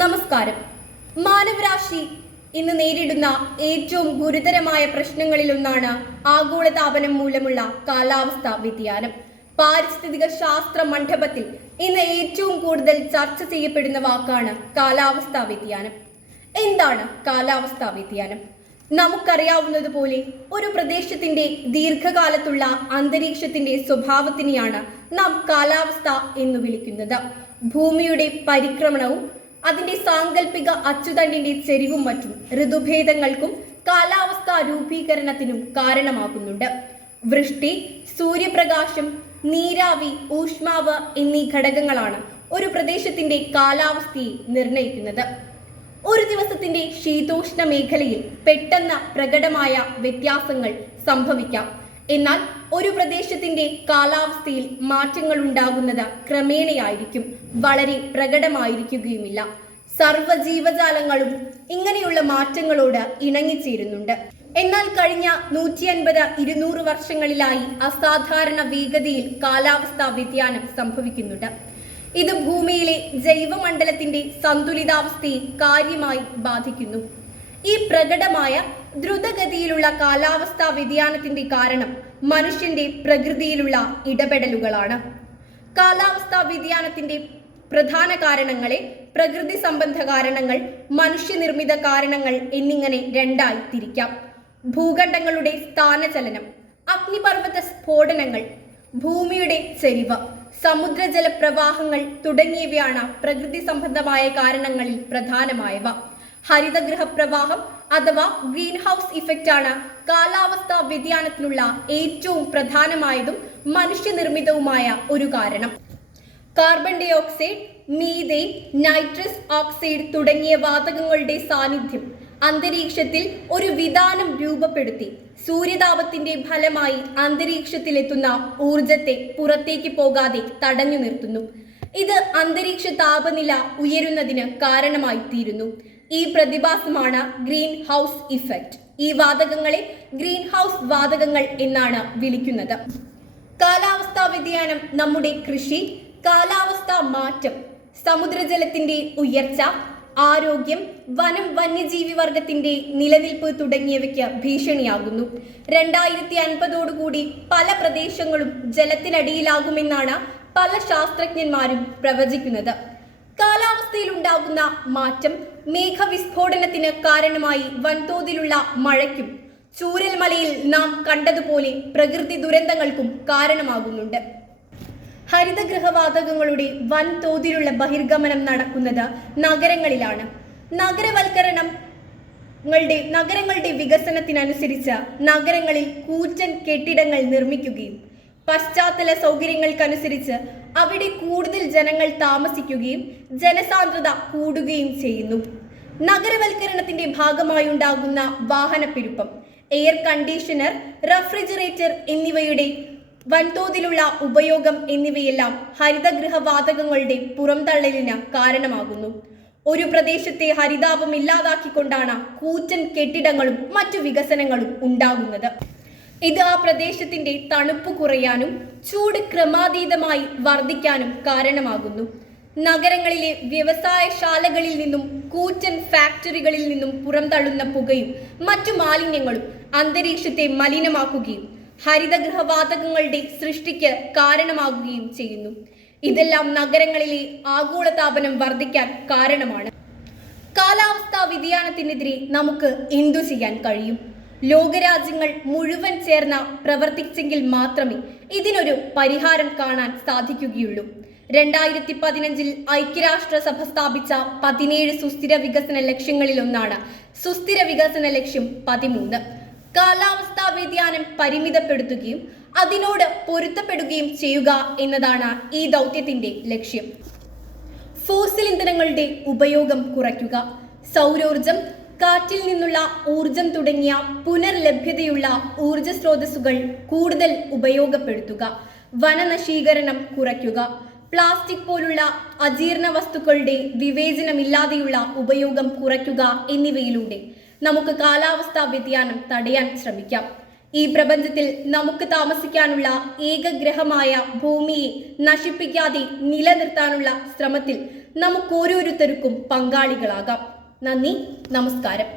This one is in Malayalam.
നമസ്കാരം. മാനവരാശി ഇന്ന് നേരിടുന്ന ഏറ്റവും ഗുരുതരമായ പ്രശ്നങ്ങളിൽ ഒന്നാണ് ആഗോളതാപനം മൂലമുള്ള കാലാവസ്ഥാ വ്യതിയാനം. പാരിസ്ഥിതിക ശാസ്ത്ര മണ്ഡപത്തിൽ ഇന്ന് ഏറ്റവും കൂടുതൽ ചർച്ച ചെയ്യപ്പെടുന്ന വാക്കാണ് കാലാവസ്ഥാ വ്യതിയാനം. എന്താണ് കാലാവസ്ഥാ വ്യതിയാനം? നമുക്കറിയാവുന്നതുപോലെ ഒരു പ്രദേശത്തിന്റെ ദീർഘകാലത്തുള്ള അന്തരീക്ഷത്തിന്റെ സ്വഭാവത്തിനെയാണ് നാം കാലാവസ്ഥ എന്ന് വിളിക്കുന്നത്. ഭൂമിയുടെ പരിക്രമണവും അതിന്റെ സാങ്കല്പിക അച്ചുതണ്ടിന്റെ ചെരിവും മറ്റും ഋതുഭേദങ്ങൾക്കും കാലാവസ്ഥാ രൂപീകരണത്തിനും കാരണമാകുന്നുണ്ട് വൃഷ്ടി സൂര്യപ്രകാശം നീരാവി ഊഷ്മാവ് എന്നീ ഘടകങ്ങളാണ് ഒരു പ്രദേശത്തിന്റെ കാലാവസ്ഥയെ നിർണയിക്കുന്നത് ഒരു ദിവസത്തിന്റെ ശീതോഷ്ണ മേഖലയിൽ പെട്ടെന്ന് പ്രകടമായ വ്യത്യാസങ്ങൾ സംഭവിക്കാം. എന്നാൽ ഒരു പ്രദേശത്തിന്റെ കാലാവസ്ഥയിൽ മാറ്റങ്ങൾ ഉണ്ടാകുന്നത് ക്രമേണയായിരിക്കും. വളരെ പ്രകടമായിരിക്കുകയുമില്ല. സർവ ജീവജാലങ്ങളും ഇങ്ങനെയുള്ള മാറ്റങ്ങളോട് ഇണങ്ങിച്ചേരുന്നുണ്ട്. എന്നാൽ കഴിഞ്ഞ നൂറ്റി അൻപത് ഇരുന്നൂറ് വർഷങ്ങളിലായി അസാധാരണ വേഗതയിൽ കാലാവസ്ഥാ വ്യതിയാനം സംഭവിക്കുന്നുണ്ട്. ഇത് ഭൂമിയിലെ ജൈവമണ്ഡലത്തിന്റെ സന്തുലിതാവസ്ഥയെ കാര്യമായി ബാധിക്കുന്നു. ഈ പ്രകടമായ ദ്രുതഗതിയിലുള്ള കാലാവസ്ഥാ വ്യതിയാനത്തിന്റെ കാരണം മനുഷ്യന്റെ പ്രകൃതിയിലുള്ള ഇടപെടലുകളാണ്. കാലാവസ്ഥാ വ്യതിയാനത്തിന്റെ പ്രധാന കാരണങ്ങളെ പ്രകൃതി സംബന്ധ കാരണങ്ങൾ മനുഷ്യനിർമ്മിത കാരണങ്ങൾ എന്നിങ്ങനെ രണ്ടായി തിരിക്കാം ഭൂഖണ്ഡങ്ങളുടെ സ്ഥാനചലനം അഗ്നിപർവത സ്ഫോടനങ്ങൾ ഭൂമിയുടെ ചെരിവ് സമുദ്രജല പ്രവാഹങ്ങൾ തുടങ്ങിയവയാണ് പ്രകൃതി സംബന്ധമായ കാരണങ്ങളിൽ പ്രധാനമായവ. ഹരിതഗൃഹ പ്രവാഹം അഥവാ ഗ്രീൻ ഹൗസ് ഇഫക്റ്റ് ആണ് കാലാവസ്ഥാ വ്യതിയാനത്തിനുള്ള ഏറ്റവും പ്രധാനമായതും മനുഷ്യനിർമ്മിതവുമായ ഒരു കാരണം. Carbon dioxide methane nitrous oxide തുടങ്ങിയ വാതകങ്ങളുടെ സാന്നിധ്യം അന്തരീക്ഷത്തിൽ ഒരു വിധാനം രൂപപ്പെടുത്തി സൂര്യതാപത്തിന്റെ ഫലമായി അന്തരീക്ഷത്തിലെത്തുന്ന ഊർജത്തെ പുറത്തേക്ക് പോകാതെ തടഞ്ഞു നിർത്തുന്നു. ഇത് അന്തരീക്ഷ താപനില ഉയരുന്നതിന് കാരണമായി തീരുന്നു ഈ പ്രതിഭാസമാണ് ഗ്രീൻ ഹൗസ് ഇഫക്റ്റ്. ഈ വാതകങ്ങളെ ഗ്രീൻ ഹൗസ് വാതകങ്ങൾ എന്നാണ് വിളിക്കുന്നത്. കാലാവസ്ഥാ വ്യതിയാനം നമ്മുടെ കൃഷി കാലാവസ്ഥാ മാറ്റം സമുദ്രജലത്തിന്റെ ഉയർച്ച ആരോഗ്യം വനം വന്യജീവി വർഗത്തിന്റെ നിലനിൽപ്പ് തുടങ്ങിയവയ്ക്ക് ഭീഷണിയാകുന്നു. രണ്ടായിരത്തി അൻപതോടുകൂടി പല പ്രദേശങ്ങളും ജലത്തിനടിയിലാകുമെന്നാണ് പല ശാസ്ത്രജ്ഞന്മാരും പ്രവചിക്കുന്നത്. കാലാവസ്ഥയിൽ ഉണ്ടാകുന്ന മാറ്റം മേഘവിസ്ഫോടനത്തിന് കാരണമായി വൻതോതിലുള്ള മഴയ്ക്കും ചൂരൽമലയിൽ നാം കണ്ടതുപോലെ പ്രകൃതി ദുരന്തങ്ങൾക്കും കാരണമാകുന്നുണ്ട്. ഹരിതഗൃഹവാതകങ്ങളുടെ വൻതോതിലുള്ള ബഹിർഗമനം നടക്കുന്നത് നഗരങ്ങളിലാണ്. നഗരവൽക്കരണം ങ്ങളുടെ നഗരങ്ങളുടെ വികസനത്തിനനുസരിച്ച് നഗരങ്ങളിൽ കൂറ്റൻ കെട്ടിടങ്ങൾ നിർമ്മിക്കുകയും പശ്ചാത്തല സൗകര്യങ്ങൾക്കനുസരിച്ച് അവിടെ കൂടുതൽ ജനങ്ങൾ താമസിക്കുകയും ജനസാന്ദ്രത കൂടുകയും ചെയ്യുന്നു. നഗരവൽക്കരണത്തിന്റെ ഭാഗമായി ഉണ്ടാകുന്ന വാഹനപ്പെരുപ്പം എയർ കണ്ടീഷണർ റെഫ്രിജറേറ്റർ എന്നിവയുടെ വൻതോതിലുള്ള ഉപയോഗം എന്നിവയെല്ലാം ഹരിതഗൃഹ വാതകങ്ങളുടെ പുറംതള്ളലിന് കാരണമാകുന്നു. ഒരു പ്രദേശത്തെ ഹരിതാപം ഇല്ലാതാക്കിക്കൊണ്ടാണ് കൂറ്റൻ കെട്ടിടങ്ങളും മറ്റു വികസനങ്ങളും ഉണ്ടാകുന്നത്. ഇത് ആ പ്രദേശത്തിന്റെ തണുപ്പ് കുറയാനും ചൂട് ക്രമാതീതമായി വർദ്ധിക്കാനും കാരണമാകുന്നു. നഗരങ്ങളിലെ വ്യവസായശാലകളിൽ നിന്നും കൂറ്റൻ ഫാക്ടറികളിൽ നിന്നും പുറംതള്ളുന്ന പുകയും മറ്റു മാലിന്യങ്ങളും അന്തരീക്ഷത്തെ മലിനമാക്കുകയും ഹരിതഗൃഹവാതകങ്ങളുടെ സൃഷ്ടിക്ക് കാരണമാകുകയും ചെയ്യുന്നു. ഇതെല്ലാം നഗരങ്ങളിലെ ആഗോളതാപനം വർദ്ധിക്കാൻ കാരണമാണ്. കാലാവസ്ഥാ വ്യതിയാനത്തിനെതിരെ നമുക്ക് എന്തു ചെയ്യാൻ കഴിയും? ലോകരാജ്യങ്ങൾ മുഴുവൻ ചേർന്ന പ്രവർത്തിച്ചെങ്കിൽ മാത്രമേ ഇതിനൊരു പരിഹാരം കാണാൻ സാധിക്കുകയുള്ളൂ. രണ്ടായിരത്തി പതിനഞ്ചിൽ ഐക്യരാഷ്ട്രസഭ സ്ഥാപിച്ച പതിനേഴ് സുസ്ഥിര വികസന ലക്ഷ്യങ്ങളിലൊന്നാണ് സുസ്ഥിര വികസന ലക്ഷ്യം പതിമൂന്ന്. കാലാവസ്ഥാ വ്യതിയാനം പരിമിതപ്പെടുത്തുകയും അതിനോട് പൊരുത്തപ്പെടുകയും ചെയ്യുക എന്നതാണ് ഈ ദൗത്യത്തിന്റെ ലക്ഷ്യം. ഫോസിൽ ഇന്ധനങ്ങളുടെ ഉപയോഗം കുറയ്ക്കുക സൗരോർജം കാറ്റിൽ നിന്നുള്ള ഊർജം തുടങ്ങിയ പുനർലഭ്യതയുള്ള ഊർജ സ്രോതസ്സുകൾ കൂടുതൽ ഉപയോഗപ്പെടുത്തുക. വനനശീകരണം കുറയ്ക്കുക. പ്ലാസ്റ്റിക് പോലുള്ള അജീർണ വസ്തുക്കളുടെ വിവേചനമില്ലാതെയുള്ള ഉപയോഗം കുറയ്ക്കുക എന്നിവയിലൂടെ നമുക്ക് കാലാവസ്ഥാ വ്യതിയാനം തടയാൻ ശ്രമിക്കാം. ഈ പ്രപഞ്ചത്തിൽ നമുക്ക് താമസിക്കാനുള്ള ഏക ഗ്രഹമായ ഭൂമിയെ നശിപ്പിക്കാതെ നിലനിർത്താനുള്ള ശ്രമത്തിൽ നമുക്കോരോരുത്തർക്കും പങ്കാളികളാകാം. നന്ദി നമസ്കാരം.